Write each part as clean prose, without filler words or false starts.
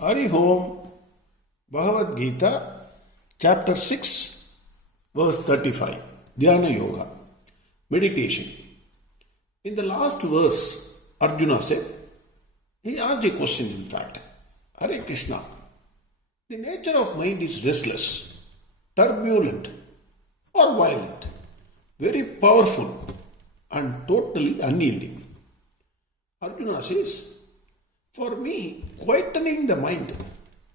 Hari Om, Bhagavad Gita, Chapter 6, Verse 35, Dhyana Yoga, Meditation. In the last verse, Arjuna said, he asked a question in fact, Hare Krishna, the nature of mind is restless, turbulent or violent, very powerful and totally unyielding. Arjuna says, for me, quietening the mind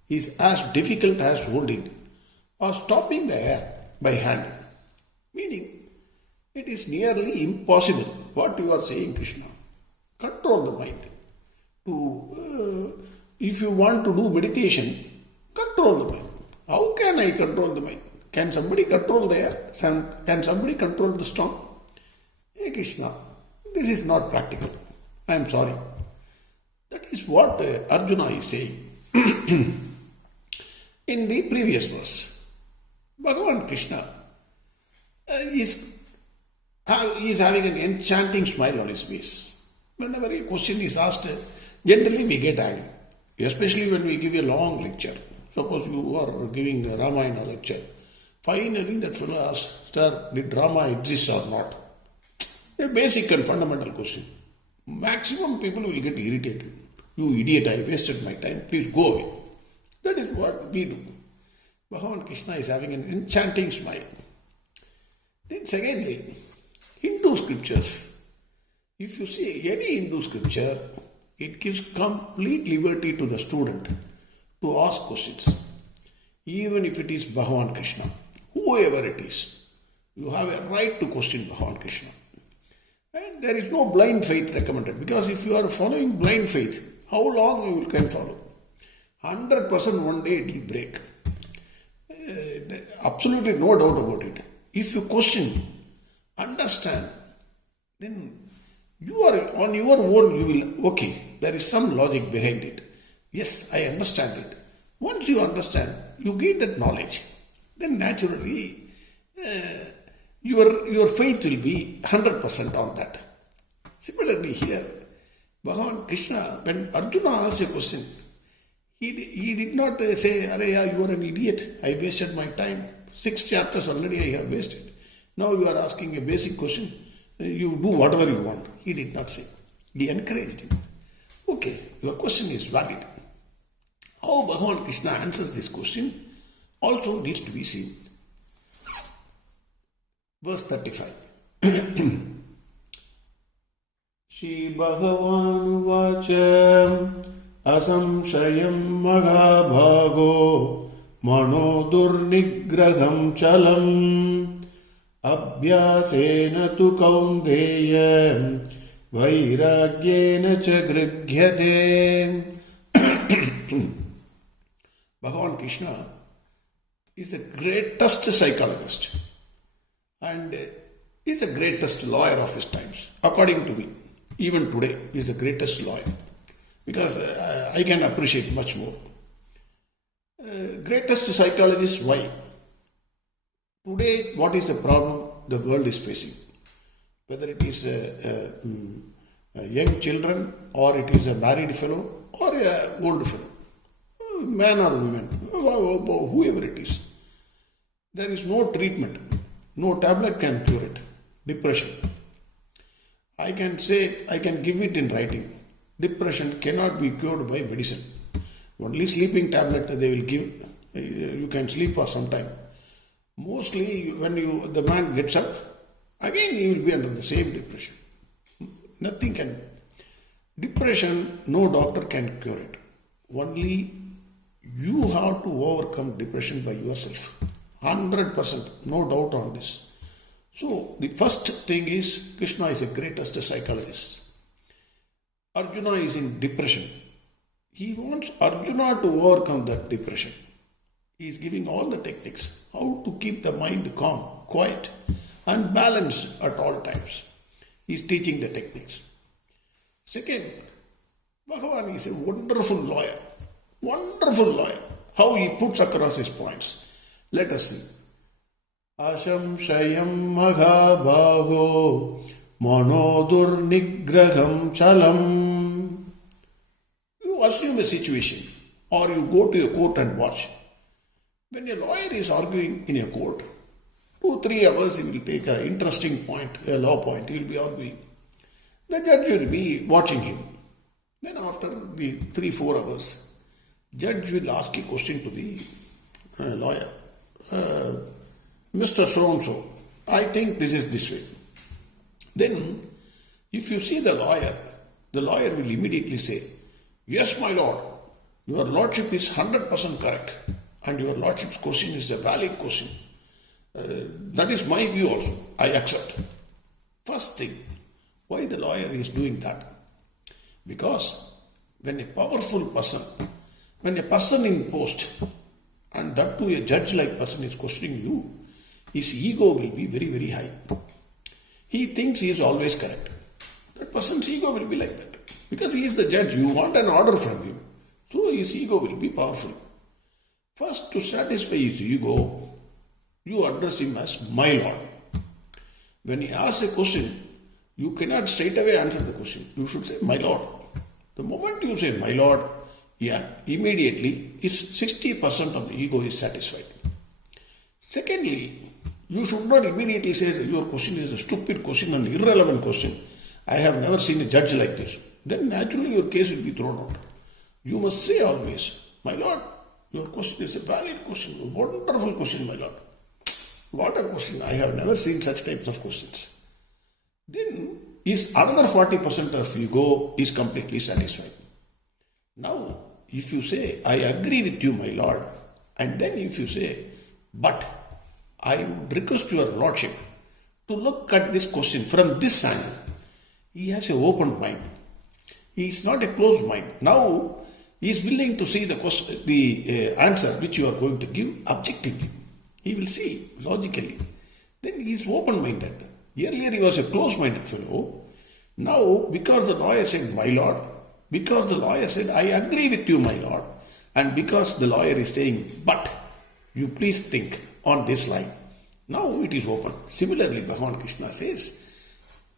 is as difficult as holding or stopping the air by hand. Meaning, it is nearly impossible what you are saying, Krishna. Control the mind. If you want to do meditation, control the mind. How can I control the mind? Can somebody control the air? Can somebody control the storm? Hey Krishna, this is not practical. I am sorry. That is what Arjuna is saying. In the previous verse, Bhagwan Krishna is having an enchanting smile on his face. Whenever a question is asked, generally we get angry, especially when we give a long lecture. Suppose you are giving a Ramayana lecture. Finally that fellow asks, sir, did Rama exist or not? A basic and fundamental question. Maximum people will get irritated. You idiot, I wasted my time. Please go away. That is what we do. Bhagwan Krishna is having an enchanting smile. Then secondly, Hindu scriptures. If you see any Hindu scripture, it gives complete liberty to the student to ask questions. Even if it is Bhagwan Krishna, whoever it is, you have a right to question Bhagwan Krishna. And there is no blind faith recommended, because if you are following blind faith, how long you can follow? 100% one day it will break. Absolutely no doubt about it. If you question, understand, then you are on your own, you will, okay, there is some logic behind it. Yes, I understand it. Once you understand, you get that knowledge, then naturally your faith will be 100% on that. Similarly here, Bhagwan Krishna, when Arjuna asked a question, he did not say, Arey, you are an idiot, I wasted my time. 6 chapters already I have wasted. Now you are asking a basic question, you do whatever you want. He did not say. He encouraged him. Okay, your question is valid. How Bhagwan Krishna answers this question also needs to be seen. Verse 35. Shri Bhagavan Vacha Asamshayam Maghabhago Manodurnigraham Chalam Abhyasena tu kaundeya Vairagyena cha grighyate. Bhagavan Krishna is the greatest psychologist and is the greatest lawyer of his times, according to me. Even today, he is the greatest lawyer, because I can appreciate much more. Greatest psychologist, why? Today, what is the problem the world is facing? Whether it is young children, or it is a married fellow, or a old fellow, man or woman, whoever it is. There is no treatment. No tablet can cure it. Depression. I can say, I can give it in writing. Depression cannot be cured by medicine. Only sleeping tablet they will give. You can sleep for some time. Mostly when the man gets up, again he will be under the same depression. Nothing can. Depression, no doctor can cure it. Only you have to overcome depression by yourself. 100%, no doubt on this. So, the first thing is, Krishna is the greatest psychologist. Arjuna is in depression. He wants Arjuna to overcome that depression. He is giving all the techniques, how to keep the mind calm, quiet, and balanced at all times. He is teaching the techniques. Second, Bhagavan is a wonderful lawyer. Wonderful lawyer. How he puts across his points. Let us see. Ashamshayam maghabhago Manodurnigraham chalam. You assume a situation. or you go to a court and watch. When a lawyer is arguing in a court, 2-3 hours he will take an interesting point, a law point, he will be arguing. The judge will be watching him. Then after the 3-4 hours, judge will ask a question to the lawyer. Mr. So-and-so, I think this is this way. Then, if you see the lawyer will immediately say, yes, my lord, your lordship is 100% correct and your lordship's question is a valid question. That is my view also. I accept. First thing, why the lawyer is doing that? Because when a powerful person, when a person in post, and that too a judge-like person is questioning you, his ego will be very, very high. He thinks he is always correct. That person's ego will be like that. Because he is the judge, you want an order from him. So his ego will be powerful. First, to satisfy his ego, you address him as my lord. When he asks a question, you cannot straight away answer the question. You should say, my lord. The moment you say, my lord, immediately his 60% of the ego is satisfied. Secondly, you should not immediately say your question is a stupid question and irrelevant question. I have never seen a judge like this. Then naturally your case will be thrown out. You must say always, my lord, your question is a valid question, a wonderful question, my lord. What a question. I have never seen such types of questions. Then his another 40% of ego is completely satisfied. Now, if you say, I agree with you, my lord, and then if you say, but I would request your lordship to look at this question from this angle. He has an open mind. He is not a closed mind. Now, he is willing to see the question, the answer which you are going to give objectively. He will see logically. Then he is open-minded. Earlier he was a closed-minded fellow. Now, because the lawyer said, my lord, because the lawyer said, I agree with you, my lord, and because the lawyer is saying, but you please think on this line. Now it is open. Similarly, Bhagwan Krishna says,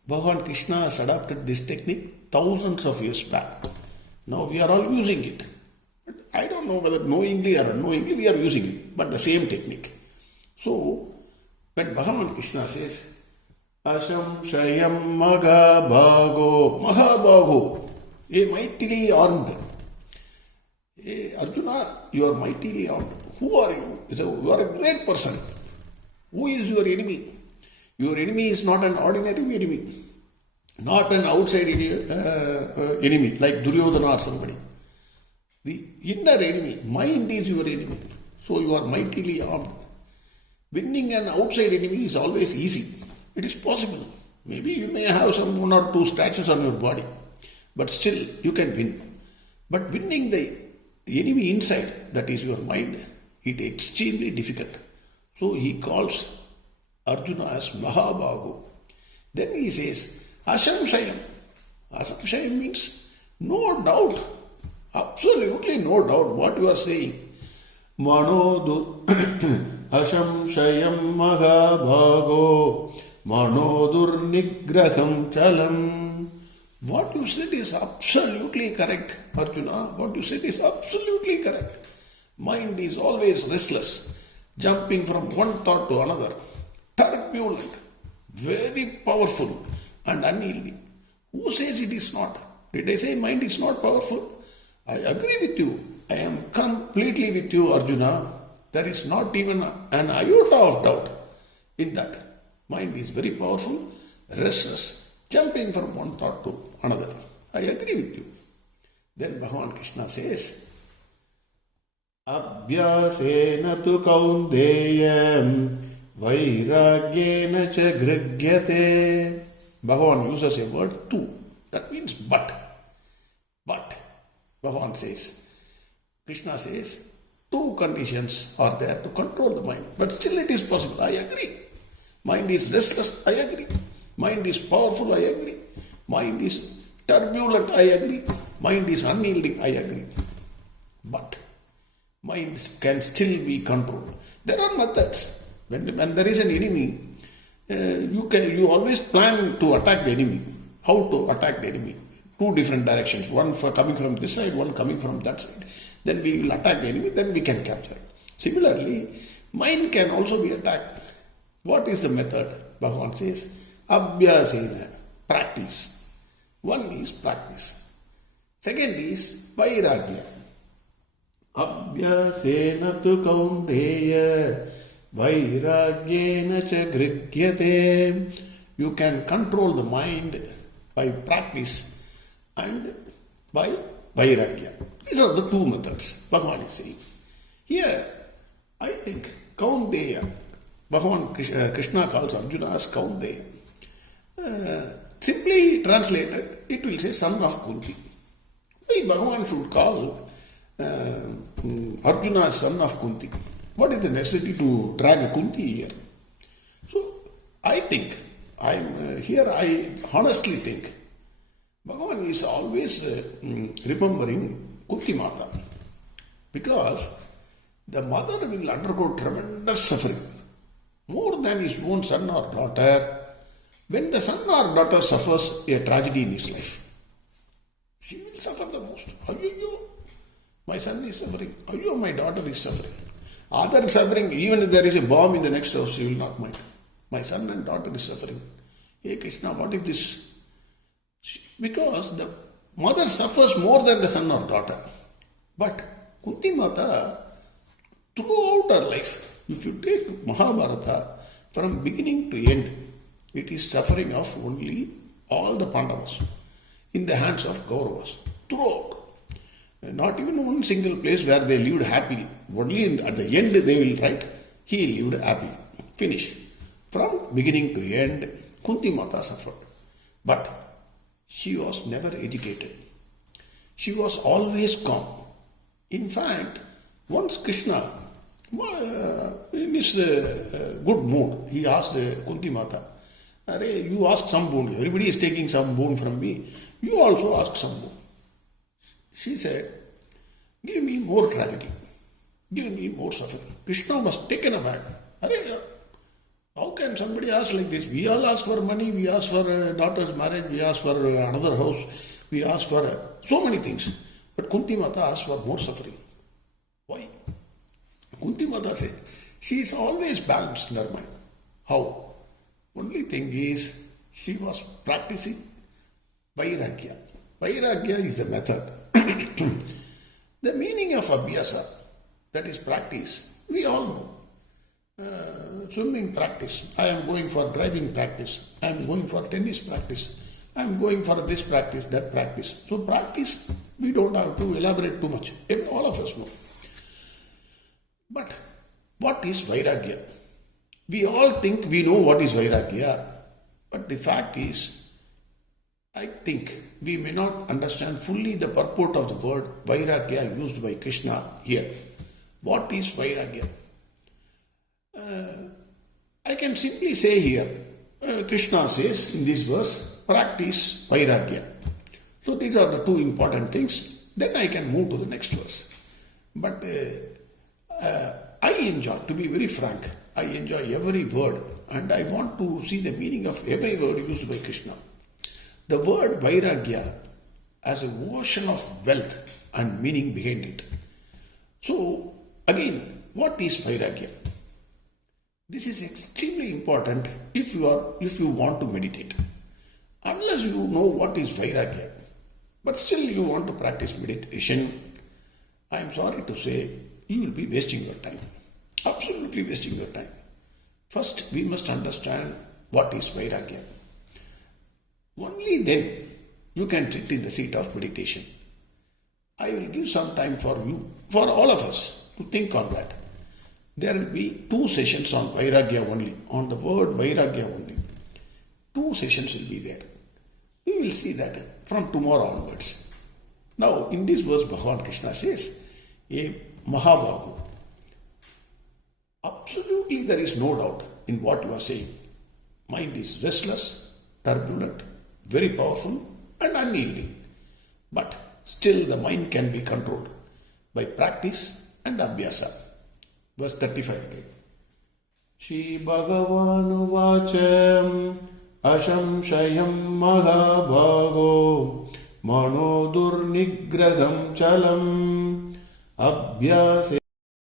Bhagwan Krishna has adopted this technique thousands of years back. Now we are all using it. But I don't know whether knowingly or unknowingly we are using it, but the same technique. So, when Bhagwan Krishna says, Asham Shayam Mahabhago, a mightily armed. Hey, Arjuna, you are mightily armed. Who are you? You are a great person. Who is your enemy? Your enemy is not an ordinary enemy. Not an outside enemy like Duryodhana or somebody. The inner enemy, mind is your enemy. So you are mightily armed. Winning an outside enemy is always easy. It is possible. Maybe you may have some 1 or 2 scratches on your body, but still you can win. But winning the enemy inside, that is your mind, it is extremely difficult. So he calls Arjuna as Mahabhago. Then he says, Asham Shayam. Asham Shayam means no doubt, absolutely no doubt what you are saying. Manodur Asham Shayam Mahabhago Manodur Nigraham Chalam. What you said is absolutely correct, Arjuna. What you said is absolutely correct. Mind is always restless, jumping from one thought to another, turbulent, very powerful and unyielding. Who says it is not? Did I say mind is not powerful? I agree with you. I am completely with you, Arjuna. There is not even an iota of doubt in that. Mind is very powerful, restless, jumping from one thought to another. I agree with you. Then Bhagwan Krishna says, Abhyasena tu kaundeyam vairagyena cha grigyate. Bhagavan uses a word tu. That means but. But. Bhagavan says, Krishna says, 2 conditions are there to control the mind. But still it is possible. I agree. Mind is restless. I agree. Mind is powerful. I agree. Mind is turbulent. I agree. Mind is unyielding. I agree. But mind can still be controlled. There are methods. When there is an enemy, you always plan to attack the enemy. How to attack the enemy? 2 different directions. One for coming from this side, one coming from that side. then we will attack the enemy, then we can capture. Similarly, mind can also be attacked. What is the method? Bhagavan says, Abhyasena, practice. One is practice. Second is Vairagya. Abhyasena tu kaunteya, Vairagyena cha grihyate. You can control the mind by practice and by Vairagya. These are the two methods Bhagavan is saying. Here, I think Kaunteya, Bhagwan Krishna calls Arjuna as Kaunteya. Simply translated, it will say son of Kunti. Why Bhagavan should call Arjuna as son of Kunti? What is the necessity to drag Kunti here? So, I think, I honestly think, Bhagavan is always remembering Kunti Mata, because the mother will undergo tremendous suffering, more than his own son or daughter. When the son or daughter suffers a tragedy in his life, she will suffer the most. Ayyo, my son is suffering. Ayyo, my daughter is suffering. Other suffering, even if there is a bomb in the next house, she will not mind. My son and daughter is suffering. Hey Krishna, what is this? Because the mother suffers more than the son or daughter. But Kunti Mata, throughout her life, if you take Mahabharata, from beginning to end, it is suffering of only all the Pandavas in the hands of Kauravas. Throughout. Not even one single place where they lived happily. Only at the end they will write, he lived happily. Finish. From beginning to end, Kunti Mata suffered. But she was never educated. She was always calm. In fact, once Krishna, in his good mood, he asked Kunti Mata, you ask some boon. Everybody is taking some boon from me. You also ask some boon. She said, give me more tragedy. Give me more suffering. Krishna was taken aback. How can somebody ask like this? We all ask for money, we ask for daughter's marriage, we ask for another house, we ask for so many things. But Kunti Mata asked for more suffering. Why? Kunti Mata said, she is always balanced in her mind. How? Only thing is, she was practicing Vairagya. Vairagya is the method. The meaning of Abhyasa, that is practice, we all know. Swimming practice, I am going for driving practice, I am going for tennis practice, I am going for this practice, that practice. So practice, we don't have to elaborate too much. All of us know. But what is Vairagya? We all think we know what is Vairagya, but the fact is, I think we may not understand fully the purport of the word Vairagya used by Krishna here. What is Vairagya? I can simply say here, Krishna says in this verse, practice Vairagya. So these are the two important things. Then I can move to the next verse. But I enjoy, to be very frank, I enjoy every word and I want to see the meaning of every word used by Krishna. The word Vairagya has an ocean of wealth and meaning behind it. So again, what is Vairagya? This is extremely important if you want to meditate. Unless you know what is Vairagya, but still you want to practice meditation, I am sorry to say, you will be wasting your time. Absolutely wasting your time. First, we must understand what is Vairagya. Only then you can sit in the seat of meditation. I will give some time for you, for all of us, to think on that. There will be 2 sessions on Vairagya only, on the word Vairagya only. 2 sessions will be there. We will see that from tomorrow onwards. Now, in this verse, Bhagwan Krishna says, a Mahabhagu. Absolutely there is no doubt in what you are saying. Mind is restless, turbulent, very powerful and unyielding. But still the mind can be controlled by practice and abhyasa. Verse 35 again. Shri Bhagavan Vacham Ashamshayam Mahabhago Manodurnigraham Chalam अभ्यासे